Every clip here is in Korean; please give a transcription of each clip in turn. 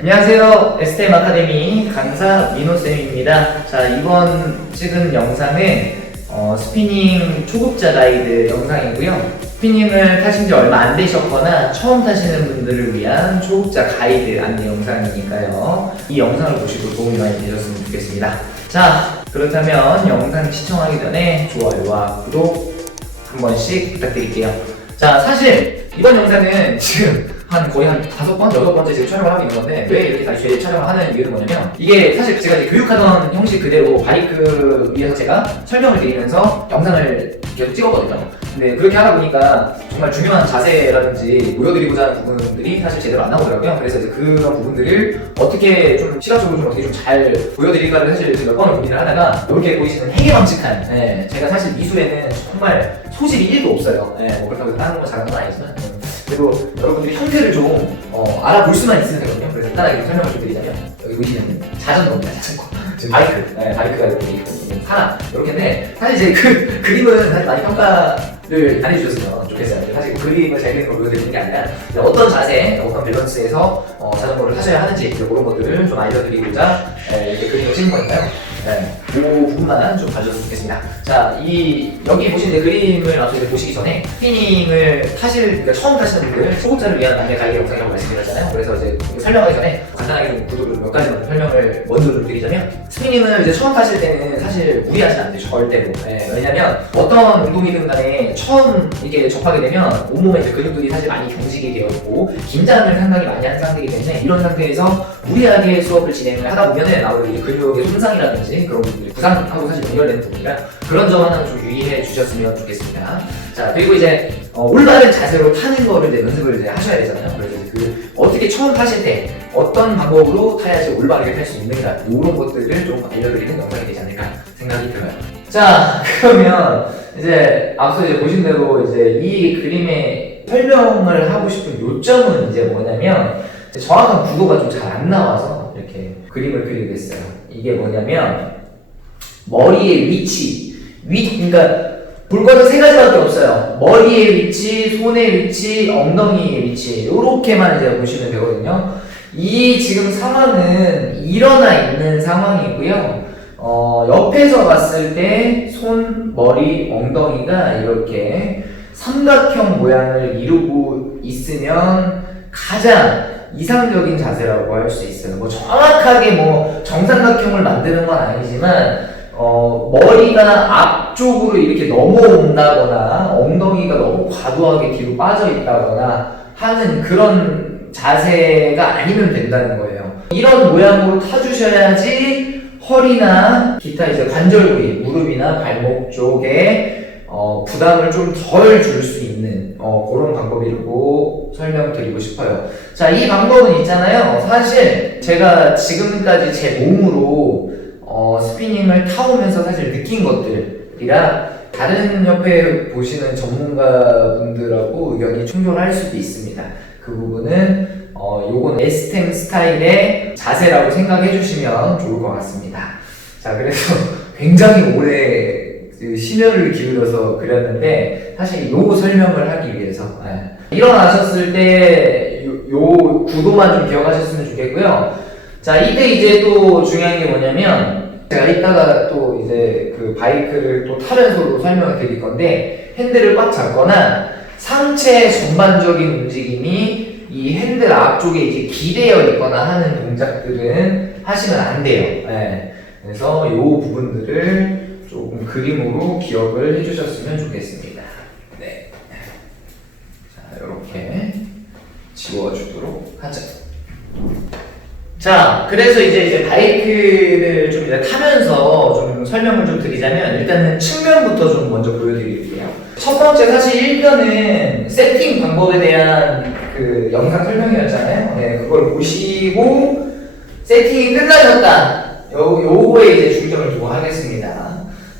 안녕하세요. STM 아카데미 강사 민호쌤입니다. 자, 이번 찍은 영상은 스피닝 초급자 가이드 영상이고요. 스피닝을 타신 지 얼마 안 되셨거나 처음 타시는 분들을 위한 초급자 가이드 안내 영상이니까요. 이 영상을 보시고 도움이 많이 되셨으면 좋겠습니다. 자, 그렇다면 영상 시청하기 전에 좋아요와 구독 한 번씩 부탁드릴게요. 자, 사실 이번 영상은 지금 거의 한 5번, 6번째 지금 촬영을 하고 있는 건데, 왜 이렇게 다시 촬영을 하는 이유는 뭐냐면, 이게 사실 제가 이제 교육하던 형식 그대로 바이크 위에서 제가 설명을 드리면서 영상을 계속 찍었거든요. 근데 그렇게 하다 보니까 정말 중요한 자세라든지 보여드리고자 하는 부분들이 사실 제대로 안 나오더라고요. 그래서 이제 그런 부분들을 어떻게 좀 시각적으로 좀 어떻게 좀 잘 보여드릴까를 사실 몇 번을 고민을 하다가, 이렇게 보이시는 해괴망측한, 제가 사실 미술에는 정말 소질이 1도 없어요. 뭐 그렇다고 다른 거 잘하는 건 아니지만, 그리고 여러분들이 형태를 좀 알아볼 수만 있으면 되거든요. 그래서 간단하게 설명을 좀 드리자면, 여기 보시면 자전거입니다. 자전거. 지금 바이크가 이렇게 있고 사람 이렇게인데, 사실 이제 그 그림은 사실 많이 평가를 안 해주셨으면 좋겠어요. 사실 그 그림을 잘 그리는 걸 보여드리는 게 아니라 어떤 자세, 어떤 밸런스에서 자전거를 타셔야 하는지 그런 것들을 좀 알려드리고자 이렇게 그림을 찍은 거니까요. 그 부분만 좀 봐주셨으면 좋겠습니다. 자, 여기 보시는 그림을 앞서 보시기 전에 스피닝을 그러니까 처음 타시는 분들, 초급자를 위한 안내 가이드 영상이라고 말씀드렸잖아요. 그래서 이제 설명하기 전에 간단하게 좀 구도를 몇 가지만 설명을 먼저 좀 드리자면, 스피닝을 이제 처음 타실 때는 사실 무리하지 않아요. 절대로. 왜냐면 어떤 운동이든 간에 처음 이렇게 접하게 되면 온몸에 이제 근육들이 사실 많이 경직이 되어 있고 긴장을 상당히 많이 한 상태이기 때문에, 이런 상태에서 무리하게 수업을 진행을 하다 보면은 아무래도 이제 근육의 손상이라든지 그런 부분들이 부상하고 사실 연결되는 부분이라, 그런 점 하나 좀 유의해 주셨으면 좋겠습니다. 자, 그리고 이제 올바른 자세로 타는 거를 이제 연습을 이제 하셔야 되잖아요. 그래서 어떻게 처음 타실 때 어떤 방법으로 타야지 올바르게 탈 수 있는가, 이런 것들을 좀 알려드리는 영상이 되지 않을까 생각이 들어요. 자, 그러면 이제 앞서 이제 보신 대로 이제 이 그림의 설명을 하고 싶은 요점은 이제 뭐냐면, 정확한 구도가 좀 잘 안 나와서 이렇게 그림을 그리게 됐어요. 이게 뭐냐면, 머리의 위치, 그러니까 볼 것은 3가지밖에 없어요. 머리의 위치, 손의 위치, 엉덩이의 위치, 요렇게만 이제 보시면 되거든요. 이 지금 상황은 일어나 있는 상황이고요. 옆에서 봤을 때 손, 머리, 엉덩이가 이렇게 삼각형 모양을 이루고 있으면 가장 이상적인 자세라고 할 수 있어요. 뭐 정확하게 뭐 정삼각형을 만드는 건 아니지만, 머리가 앞쪽으로 이렇게 넘어온다거나 엉덩이가 너무 과도하게 뒤로 빠져 있다거나 하는 그런 자세가 아니면 된다는 거예요. 이런 모양으로 타주셔야지 허리나 기타 이제 관절 부위, 무릎이나 발목 쪽에 부담을 좀 덜 줄 수 있는 그런 방법이라고 설명드리고 싶어요. 자, 이 방법은 있잖아요. 사실 제가 지금까지 제 몸으로 스피닝을 타오면서 사실 느낀 것들이라, 다른 옆에 보시는 전문가분들하고 의견이 충돌할 수도 있습니다. 그 부분은 요건 STM 스타일의 자세라고 생각해 주시면 좋을 것 같습니다. 자, 그래서 굉장히 오래 심혈을 기울여서 그렸는데, 사실 요 설명을 하기 위해서 일어나셨을 때 요 구도만 좀 기억하셨으면 좋겠고요. 자, 이때 이제 또 중요한 게 뭐냐면, 제가 이따가 또 이제 그 바이크를 또 타면서도 설명을 드릴 건데, 핸들을 꽉 잡거나 상체 전반적인 움직임이 이 핸들 앞쪽에 이제 기대어 있거나 하는 동작들은 하시면 안 돼요. 그래서 이 부분들을 조금 그림으로 기억을 해주셨으면 좋겠습니다. 네. 자, 이렇게 지워주도록 하죠. 자, 그래서 이제 바이크를 좀 이제 타면서 좀 설명을 좀 드리자면, 일단은 측면부터 좀 먼저 보여드릴게요. 첫 번째, 사실 1편은 세팅 방법에 대한 그 영상 설명이었잖아요. 그걸 보시고 세팅이 끝나셨다, 요거에 이제 중점을 두고 하겠습니다.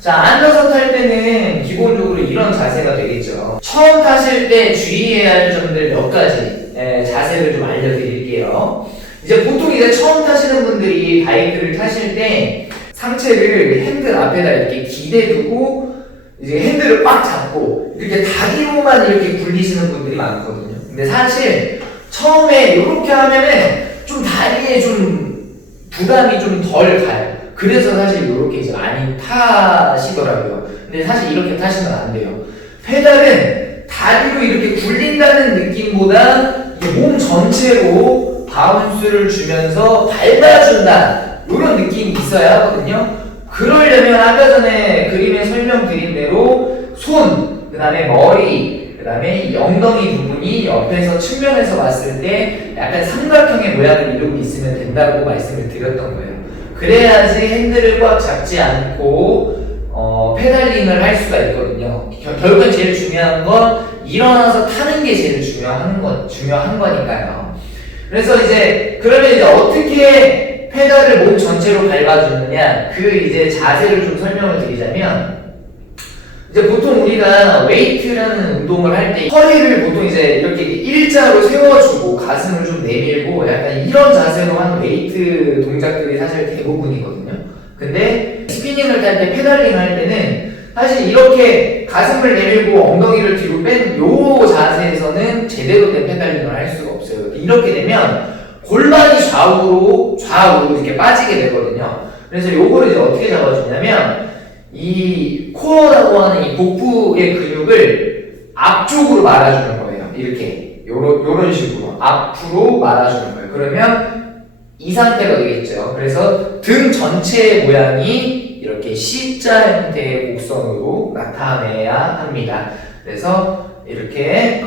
자, 앉아서 탈 때는 기본적으로 이런 자세가 되겠죠. 처음 타실 때 주의해야 할 점들 몇 가지 자세를 좀 알려드릴게요. 이제 보통 이제 처음 타시는 분들이 바이크를 타실 때 상체를 핸들 앞에다 이렇게 기대두고 이제 핸들을 꽉 잡고 이렇게 다리로만 이렇게 굴리시는 분들이 많거든요. 근데 사실 처음에 이렇게 하면은 좀 좀 다리에 좀 부담이 좀 덜 가요. 그래서 사실 이렇게 이제 많이 타시더라고요. 근데 사실 이렇게 타시면 안 돼요. 페달은 다리로 이렇게 굴린다는 느낌보다 이게 몸 전체로 바운스를 주면서 밟아준다 이런 느낌이 있어야 하거든요. 그러려면 아까 전에 그림에 설명드린 대로 손, 그 다음에 머리, 그 다음에 이 엉덩이 부분이 옆에서 측면에서 봤을 때 약간 삼각형의 모양을 이루고 있으면 된다고 말씀을 드렸던 거예요. 그래야지 핸들을 꽉 잡지 않고 페달링을 할 수가 있거든요. 결국엔 제일 중요한 건 일어나서 타는 게 제일 중요한 거니까요. 그래서 이제 그러면 이제 어떻게 페달을 몸 전체로 밟아주느냐, 그 이제 자세를 좀 설명을 드리자면, 이제 보통 우리가 웨이트라는 운동을 할 때 허리를 보통 이제 이렇게 일자로 세워주고 가슴을 좀 내밀고 약간 이런 자세로 하는 웨이트 동작들이 사실 대부분이거든요. 근데 스피닝을 탈 때, 페달링 할 때는 사실 이렇게 가슴을 내밀고 엉덩이를 뒤로 뺀 요 자세에서는 제대로 된 페달링을 할 수가 없어요. 이렇게 되면 골반이 좌우로 이렇게 빠지게 되거든요. 그래서 요거를 이제 어떻게 잡아주냐면 이 코어라고 하는 이 복부의 근육을 앞쪽으로 말아주는 거예요. 이렇게 요런 식으로 앞으로 말아주는 거예요. 그러면 이 상태가 되겠죠. 그래서 등 전체의 모양이 이렇게 C자 형태의 곡선으로 나타내야 합니다. 그래서 이렇게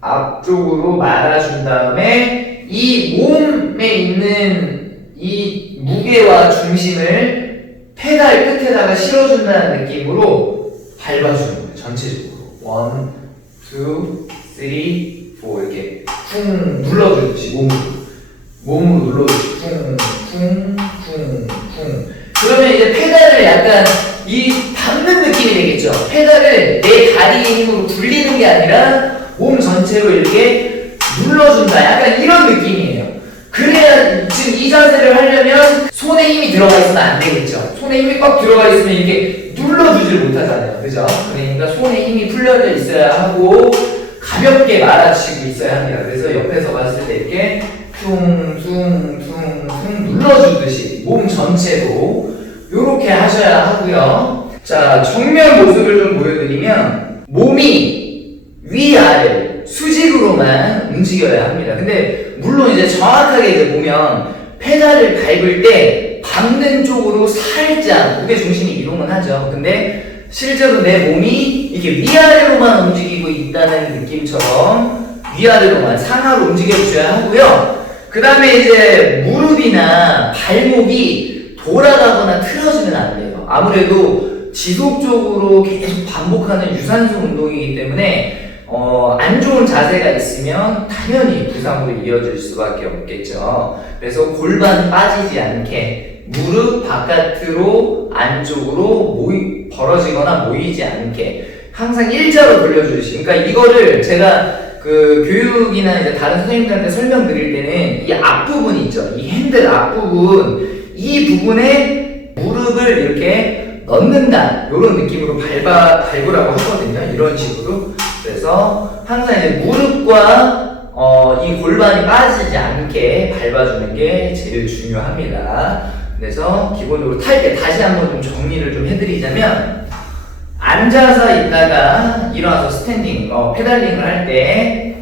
앞쪽으로 말아준 다음에 이 몸에 있는 이 무게와 중심을 페달 끝에다가 실어준다는 느낌으로 밟아주는 거예요. 전체적으로 1, 2, 3, 4 이렇게 쿵 눌러주듯이 몸으로 눌러주듯이 쿵 그러면 이제 페달을 약간 이 밟는 느낌이 되겠죠. 페달을 내 다리의 힘으로 굴리는 게 아니라 몸 전체로 이렇게 눌러준다, 약간 이런 느낌이에요. 그래야 지금 이 자세를 하려면 손에 힘이 들어가 있으면 안 되겠죠. 손에 힘이 꽉 들어가 있으면 이게 눌러주질 못하잖아요. 그죠? 그러니까 손에 힘이 풀려져 있어야 하고 가볍게 말아치고 있어야 합니다. 그래서 옆에서 봤을 때 이렇게 퉁퉁퉁퉁 눌러주듯이 몸 전체로 이렇게 하셔야 하고요. 자, 정면 모습을 좀 보여드리면 몸이 위아래 수직으로만 움직여야 합니다. 근데 물론 이제 정확하게 이제 보면 페달을 밟을 때 밟는 쪽으로 살짝 무게 중심이 이동은 하죠. 근데 실제로 내 몸이 이게 위아래로만 움직이고 있다는 느낌처럼 위아래로만 상하로 움직여 주셔야 하고요. 그 다음에 이제 무릎이나 발목이 돌아가거나 틀어지면 안 돼요. 아무래도 지속적으로 계속 반복하는 유산소 운동이기 때문에 안 좋은 자세가 있으면 당연히 부상으로 이어질 수밖에 없겠죠. 그래서 골반 빠지지 않게 무릎 바깥으로 안쪽으로 벌어지거나 모이지 않게 항상 일자로 돌려주시. 그러니까 이거를 제가 그 교육이나 이제 다른 선생님들한테 설명드릴 때는 이 앞부분 있죠. 이 핸들 앞부분, 이 부분에 무릎을 이렇게 넣는다, 이런 느낌으로 밟으라고 하거든요. 이런 식으로. 그래서 항상 이제 무릎과 이 골반이 빠지지 않게 밟아주는 게 제일 중요합니다. 그래서 기본적으로 탈 때 다시 한번 좀 정리를 좀 해드리자면, 앉아서 있다가 일어나서 스탠딩, 페달링을 할 때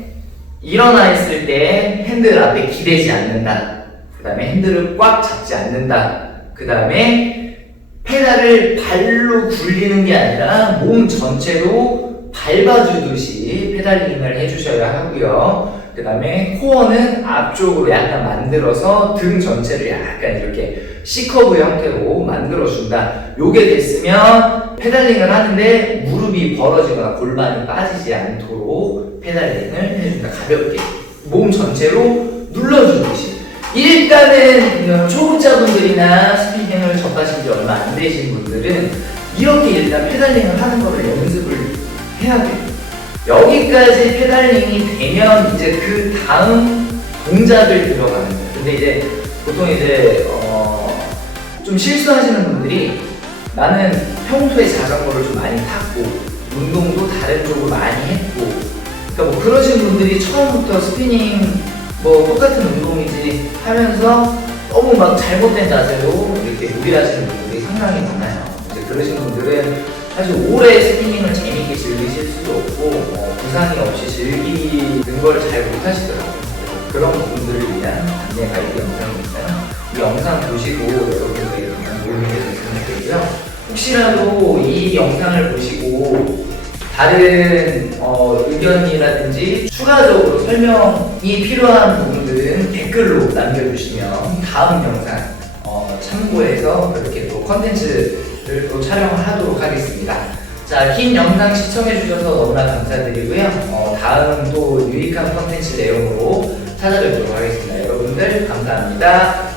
일어나 있을 때 핸들 앞에 기대지 않는다. 그 다음에 핸들을 꽉 잡지 않는다. 그 다음에 페달을 발로 굴리는 게 아니라 몸 전체로 밟아주듯이 페달링을 해주셔야 하고요. 그 다음에 코어는 앞쪽으로 약간 만들어서 등 전체를 약간 이렇게 C커브 형태로 만들어준다. 요게 됐으면 페달링을 하는데 무릎이 벌어지거나 골반이 빠지지 않도록 페달링을 해준다. 가볍게 몸 전체로 눌러주듯이. 일단은 초보자분들이나 스피닝을 접하신 지 얼마 안 되신 분들은 이렇게 일단 페달링을 하는 거를 연습을 해야 돼요. 여기까지 페달링이 되면 이제 그 다음 동작을 들어가는 거예요. 근데 이제 보통 이제 좀 실수하시는 분들이 나는 평소에 자전거를 좀 많이 탔고 운동도 다른 쪽으로 많이 했고, 그러니까 뭐 그러신 분들이 처음부터 스피닝 뭐 똑같은 운동이지 하면서 너무 막 잘못된 자세로 이렇게 무리하시는 분들이 상당히 많아요. 이제 그러신 분들은 사실 오래 스피닝을 재밌게 즐기실 수도 없고 부상이 없이 즐기는 걸 잘 못하시더라고요. 그런 부분들을 위한 안내 가이드 영상이니까요. 이 영상 보시고 여러분들에게 도움이 되셨으면 좋겠고요. 혹시라도 이 영상을 보시고 다른 의견이라든지 추가적으로 설명이 필요한 부분들은 댓글로 남겨주시면 다음 영상 참고해서 그렇게 또 컨텐츠를 또 촬영을 하도록 하겠습니다. 자, 긴 영상 시청해주셔서 너무나 감사드리고요. 다음 또 유익한 컨텐츠 내용으로 찾아뵙도록 하겠습니다. 여러분들 감사합니다.